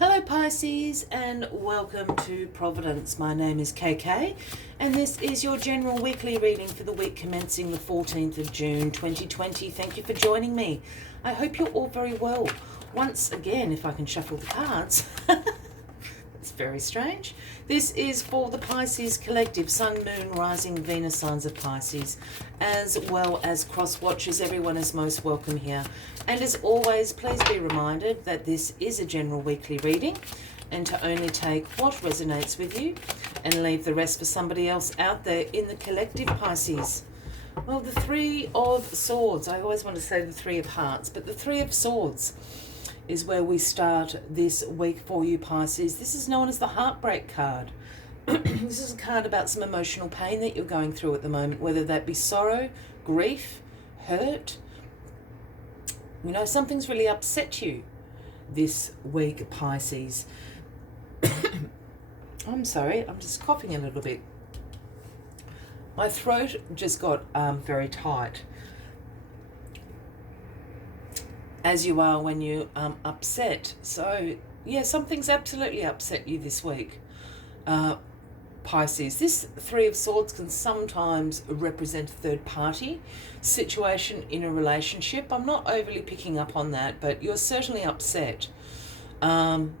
Hello Pisces and welcome to Providence. My name is KK and this is your general weekly reading for the week commencing the 14th of June 2020. Thank you for joining me. I hope you're all very well. Once again, if I can shuffle the cards, it's very strange. This is for the Pisces collective, Sun, Moon, Rising, Venus signs of Pisces, as well as cross watchers. Everyone is most welcome here. And as always, please be reminded that this is a general weekly reading and to only take what resonates with you and leave the rest for somebody else out there in the collective, Pisces. Well, the Three of Swords. I always want to say the Three of Hearts, but the Three of Swords is where we start this week for you, Pisces. This is known as the Heartbreak card. This is a card about some emotional pain that you're going through at the moment, whether that be sorrow, grief, hurt. You know, something's really upset you this week, Pisces. I'm sorry, I'm just coughing a little bit. My throat just got very tight. As you are when you upset. So yeah, something's absolutely upset you this week, Pisces. This Three of Swords can sometimes represent a third party situation in a relationship. I'm not overly picking up on that, but you're certainly upset. You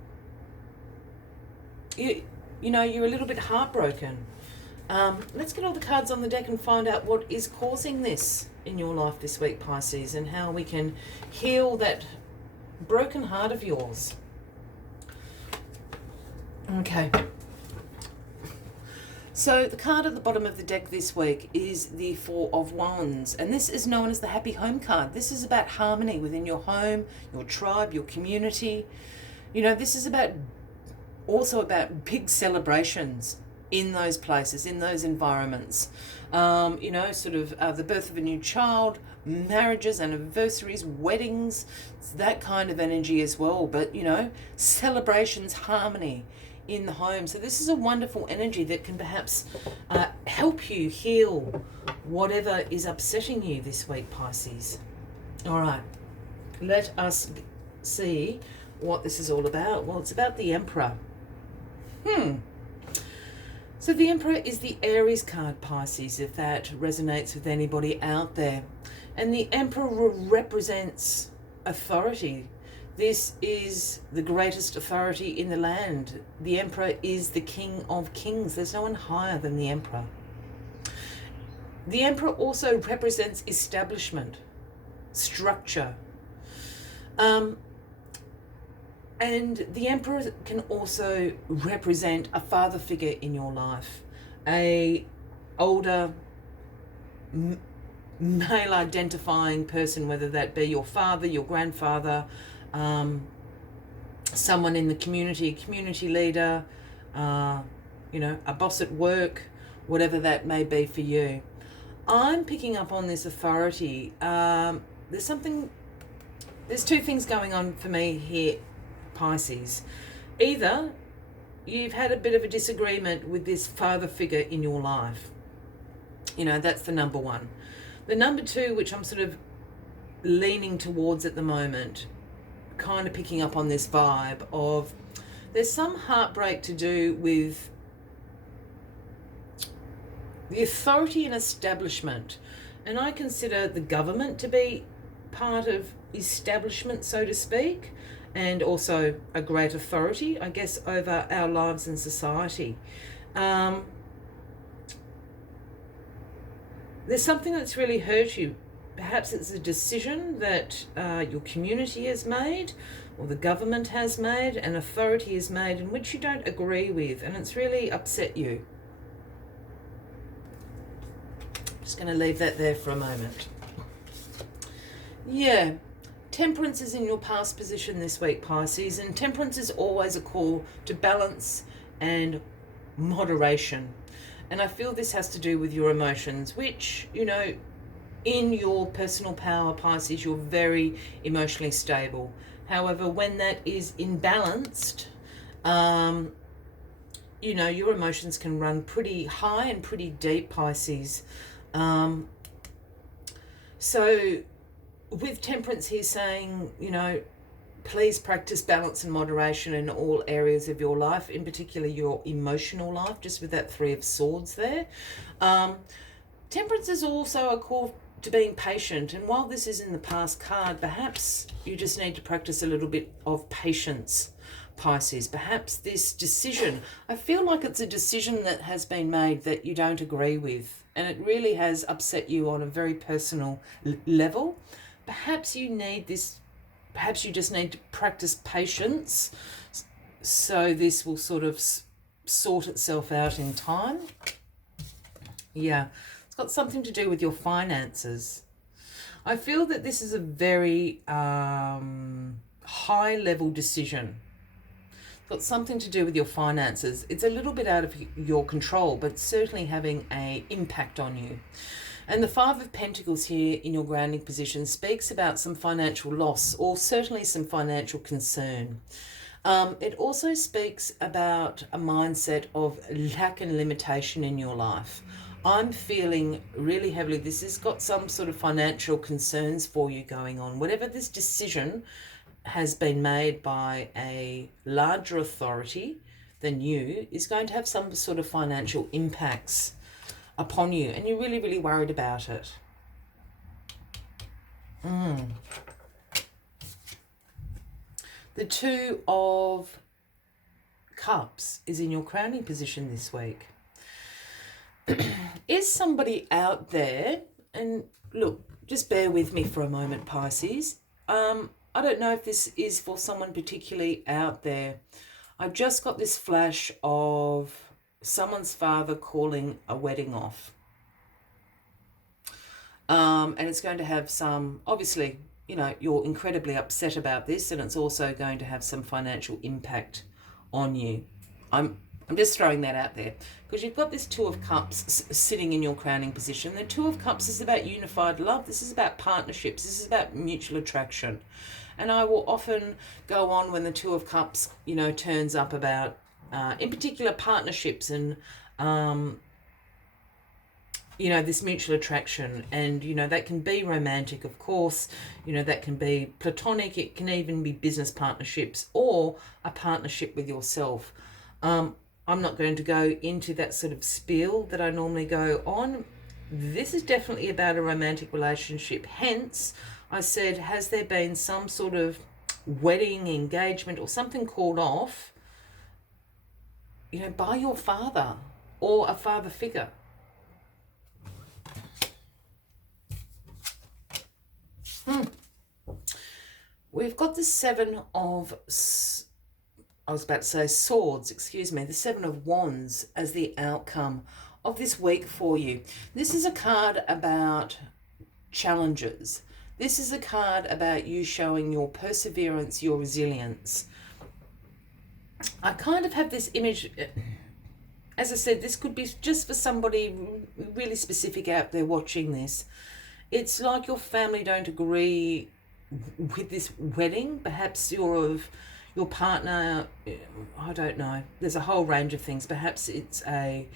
know, you're a little bit heartbroken. Let's get all the cards on the deck and find out what is causing this in your life this week, Pisces, and how we can heal that broken heart of yours. Okay. So the card at the bottom of the deck this week is the Four of Wands, and this is known as the Happy Home card. This is about harmony within your home, your tribe, your community. You know, this is also about big celebrations in those places, in those environments. You know, sort of the birth of a new child, marriages, anniversaries, weddings, it's that kind of energy as well. But, you know, celebrations, harmony in the home. So this is a wonderful energy that can perhaps help you heal whatever is upsetting you this week, Pisces. All right, let us see what this is all about. Well, it's about the Emperor. So the Emperor is the Aries card, Pisces, if that resonates with anybody out there. And the Emperor represents authority. This is the greatest authority in the land. The Emperor is the King of Kings. There's no one higher than the Emperor. The Emperor also represents establishment, structure. And the Emperor can also represent a father figure in your life, a older male identifying person, whether that be your father, your grandfather, someone in the community, a community leader, you know, a boss at work, whatever that may be for you. I'm picking up on this authority. There's two things going on for me here, Pisces. Either you've had a bit of a disagreement with this father figure in your life. You know, that's the number one. The number two, which I'm sort of leaning towards at the moment, kind of picking up on this vibe of there's some heartbreak to do with the authority and establishment. And I consider the government to be part of establishment, so to speak, and also a great authority, I guess, over our lives and society. There's something that's really hurt you. Perhaps it's a decision that your community has made, or the government has made, an authority has made, in which you don't agree with, and it's really upset you. Just going to leave that there for a moment. Yeah. Temperance is in your past position this week, Pisces, and temperance is always a call to balance and moderation. And I feel this has to do with your emotions, which, you know, in your personal power, Pisces, you're very emotionally stable. However, when that is imbalanced, you know, your emotions can run pretty high and pretty deep, Pisces. So with temperance, he's saying, you know, please practice balance and moderation in all areas of your life, in particular your emotional life, just with that Three of Swords there. Temperance is also a call to being patient, and while this is in the past card, perhaps you just need to practice a little bit of patience, Pisces. Perhaps this decision, I feel like it's a decision that has been made that you don't agree with, and it really has upset you on a very personal level. Perhaps you need this, perhaps you just need to practice patience so this will sort of sort itself out in time. Yeah, it's got something to do with your finances. I feel that this is a very high level decision. It's got something to do with your finances. It's a little bit out of your control, but certainly having an impact on you. And the Five of Pentacles here in your grounding position speaks about some financial loss, or certainly some financial concern. It also speaks about a mindset of lack and limitation in your life. I'm feeling really heavily, this has got some sort of financial concerns for you going on. Whatever this decision has been made by a larger authority than you is going to have some sort of financial impacts upon you, and you're really, really worried about it. The Two of Cups is in your crowning position this week. Is somebody out there, and look, just bear with me for a moment, Pisces. I don't know if this is for someone particularly out there. I've just got this flash of someone's father calling a wedding off. And it's going to have some, obviously, you know, you're incredibly upset about this, and it's also going to have some financial impact on you. I'm just throwing that out there because you've got this Two of Cups sitting in your crowning position. The Two of Cups is about unified love. This is about partnerships. This is about mutual attraction. And I will often go on when the Two of Cups, you know, turns up about, in particular, partnerships and, you know, this mutual attraction. And, you know, that can be romantic, of course. You know, that can be platonic. It can even be business partnerships or a partnership with yourself. I'm not going to go into that sort of spiel that I normally go on. This is definitely about a romantic relationship. Hence, I said, has there been some sort of wedding, engagement, or something called off, you know, by your father or a father figure? We've got the Seven of, I was about to say Swords, excuse me, the Seven of Wands as the outcome of this week for you. This is a card about challenges. This is a card about you showing your perseverance, your resilience. I kind of have this image, as I said, this could be just for somebody really specific out there watching this. It's like your family don't agree with this wedding. Perhaps your partner, I don't know. There's a whole range of things. Perhaps it's a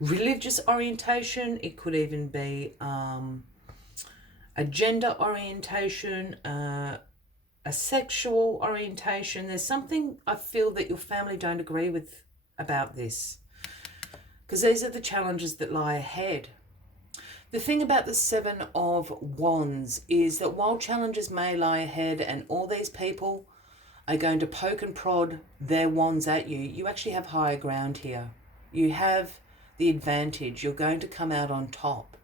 religious orientation. It could even be a gender orientation, a sexual orientation. There's something I feel that your family don't agree with about this, because these are the challenges that lie ahead. The thing about the Seven of Wands is that while challenges may lie ahead and all these people are going to poke and prod their wands at you, you actually have higher ground here. You have the advantage. You're going to come out on top.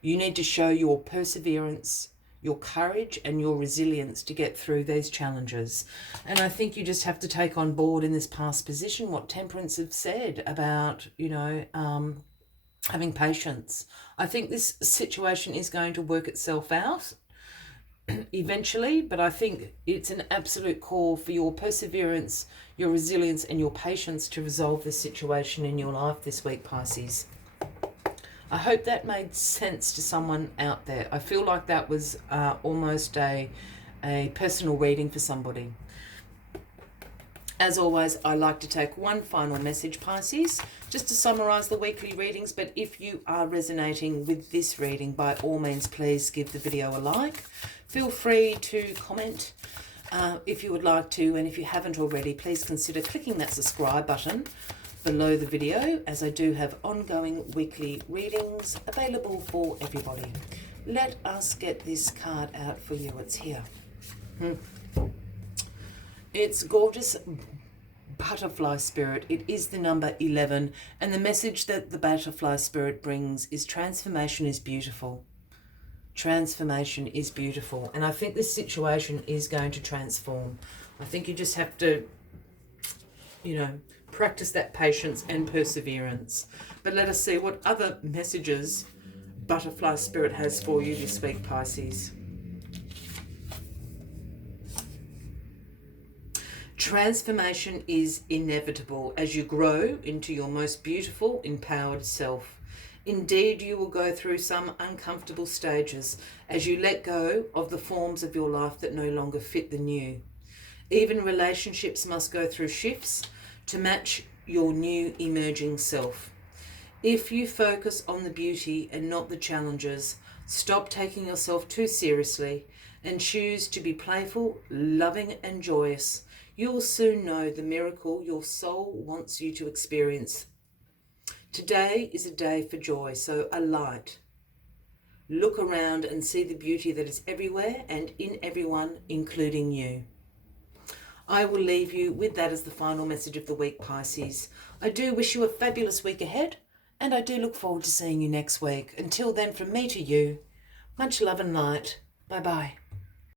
You need to show your perseverance, your courage, and your resilience to get through these challenges. And I think you just have to take on board in this past position what Temperance have said about, you know, having patience. I think this situation is going to work itself out eventually, but I think it's an absolute call for your perseverance, your resilience, and your patience to resolve this situation in your life this week, Pisces. I hope that made sense to someone out there. I feel like that was almost a personal reading for somebody. As always, I like to take one final message, Pisces, just to summarise the weekly readings. But if you are resonating with this reading, by all means, please give the video a like. Feel free to comment if you would like to. And if you haven't already, please consider clicking that subscribe button below the video, as I do have ongoing weekly readings available for everybody. Let us get this card out for you. It's here. It's gorgeous butterfly spirit. It is the number 11, and the message that the butterfly spirit brings is transformation is beautiful. Transformation is beautiful, and I think this situation is going to transform. I think you just have to, practice that patience and perseverance. But let us see what other messages butterfly spirit has for you this week, Pisces. Transformation is inevitable as you grow into your most beautiful, empowered self. Indeed, you will go through some uncomfortable stages as you let go of the forms of your life that no longer fit the new. Even relationships must go through shifts to match your new emerging self. If you focus on the beauty and not the challenges, stop taking yourself too seriously, and choose to be playful, loving, and joyous, you will soon know the miracle your soul wants you to experience. Today is a day for joy, so alight. Look around and see the beauty that is everywhere and in everyone, including you. I will leave you with that as the final message of the week, Pisces. I do wish you a fabulous week ahead, and I do look forward to seeing you next week. Until then, from me to you, much love and light. Bye-bye.